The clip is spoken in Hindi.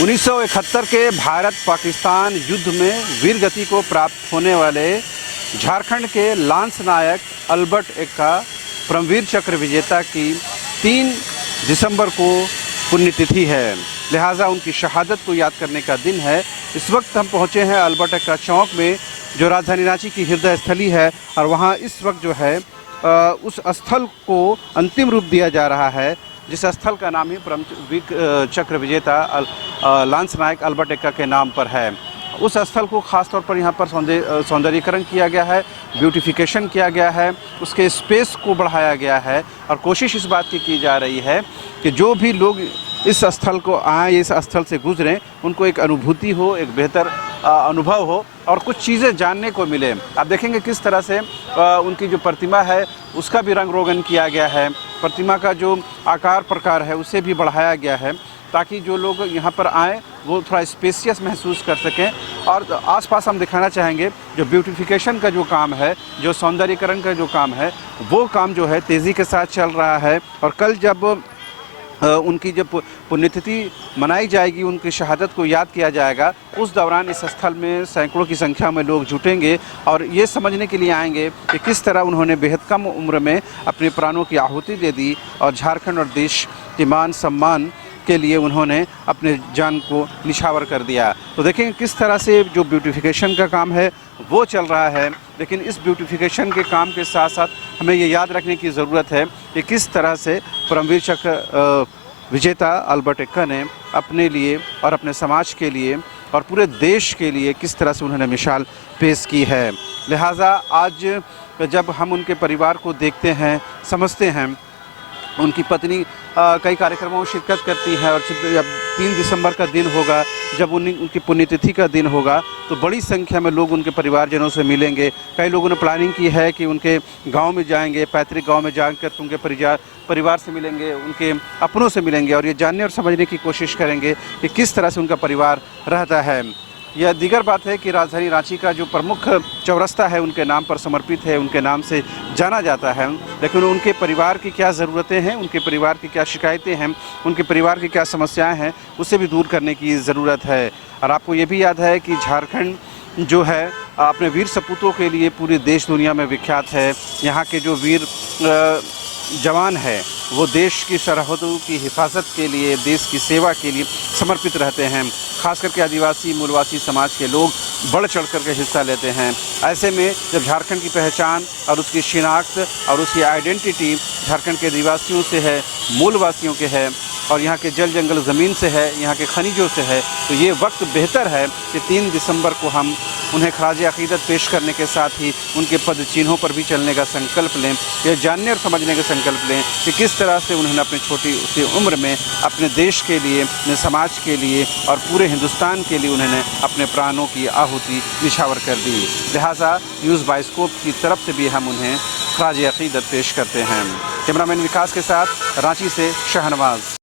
1971 के भारत पाकिस्तान युद्ध में वीर गति को प्राप्त होने वाले झारखंड के लांस नायक अल्बर्ट एक्का परमवीर चक्र विजेता की 3 दिसंबर को पुण्यतिथि है, लिहाजा उनकी शहादत को याद करने का दिन है। इस वक्त हम पहुंचे हैं अल्बर्ट एक्का चौक में, जो राजधानी रांची की हृदय स्थली है, और वहां इस वक्त जो है उस स्थल को अंतिम रूप दिया जा रहा है, जिस स्थल का नाम ही परमवीर चक्र विजेता लांस नायक अल्बर्ट एक्का के नाम पर है। उस स्थल को ख़ास तौर पर यहाँ पर सौंदर्यीकरण किया गया है, ब्यूटिफिकेशन किया गया है, उसके स्पेस को बढ़ाया गया है, और कोशिश इस बात की जा रही है कि जो भी लोग इस स्थल को आएँ, इस स्थल से गुजरें, उनको एक अनुभूति हो, एक बेहतर अनुभव हो और कुछ चीज़ें जानने को मिले। आप देखेंगे किस तरह से उनकी जो प्रतिमा है उसका भी रंग रोगन किया गया है, प्रतिमा का जो आकार प्रकार है उसे भी बढ़ाया गया है, ताकि जो लोग यहाँ पर आएँ वो थोड़ा स्पेसियस महसूस कर सकें। और आसपास हम दिखाना चाहेंगे जो ब्यूटिफिकेशन का जो काम है, जो सौंदर्यीकरण का जो काम है, वो काम जो है तेज़ी के साथ चल रहा है। और कल जब उनकी जब पुण्यतिथि मनाई जाएगी, उनकी शहादत को याद किया जाएगा, उस दौरान इस स्थल में सैकड़ों की संख्या में लोग जुटेंगे और ये समझने के लिए आएंगे कि किस तरह उन्होंने बेहद कम उम्र में अपने प्राणों की आहुति दे दी और झारखंड और देश के मान सम्मान के लिए उन्होंने अपने जान को निछावर कर दिया। तो देखें किस तरह से जो ब्यूटिफिकेशन का काम है वो चल रहा है, लेकिन इस ब्यूटिफिकेशन के काम के साथ साथ हमें ये याद रखने की ज़रूरत है कि किस तरह से परमवीर चक्र विजेता अल्बर्ट एक्का ने अपने लिए और अपने समाज के लिए और पूरे देश के लिए किस तरह से उन्होंने मिसाल पेश की है। लिहाजा आज जब हम उनके परिवार को देखते हैं, समझते हैं, उनकी पत्नी कई कार्यक्रमों में शिरकत करती है, और जब 3 दिसंबर का दिन होगा, जब उनकी पुण्यतिथि का दिन होगा, तो बड़ी संख्या में लोग उनके परिवारजनों से मिलेंगे। कई लोगों ने प्लानिंग की है कि उनके गांव में जाएंगे, पैतृक गांव में जाकर उनके परिवार से मिलेंगे, उनके अपनों से मिलेंगे और ये जानने और समझने की कोशिश करेंगे कि किस तरह से उनका परिवार रहता है। यह दीगर बात है कि राजधानी रांची का जो प्रमुख चौरस्ता है उनके नाम पर समर्पित है, उनके नाम से जाना जाता है, लेकिन उनके परिवार की क्या ज़रूरतें हैं, उनके परिवार की क्या शिकायतें हैं, उनके परिवार की क्या समस्याएं हैं, उसे भी दूर करने की ज़रूरत है। और आपको ये भी याद है कि झारखंड जो है अपने वीर सपूतों के लिए पूरी देश दुनिया में विख्यात है। यहाँ के जो वीर जवान है वो देश की सरहदों की हिफाजत के लिए, देश की सेवा के लिए समर्पित रहते हैं। खास करके आदिवासी मूलवासी समाज के लोग बढ़ चढ़ कर के हिस्सा लेते हैं। ऐसे में जब झारखंड की पहचान और उसकी शिनाख्त और उसकी आइडेंटिटी झारखंड के आदिवासियों से है, मूलवासियों के है, और यहाँ के जल जंगल ज़मीन से है, यहाँ के खनिजों से है, तो ये वक्त बेहतर है कि 3 दिसंबर को हम उन्हें खराज अक़ीदत पेश करने के साथ ही उनके पद चिन्हों पर भी चलने का संकल्प लें, यह जानने और समझने का संकल्प लें कि किस तरह से उन्होंने अपनी छोटी सी उम्र में अपने देश के लिए, अपने समाज के लिए और पूरे हिंदुस्तान के लिए उन्होंने अपने प्राणों की आहुति निछावर कर दी। लिहाजा न्यूज़ बाइस्कोप की तरफ से भी हम उन्हें खराज अक़ीदत पेश करते हैं। कैमरामैन विकास के साथ रांची से शाहनवाज।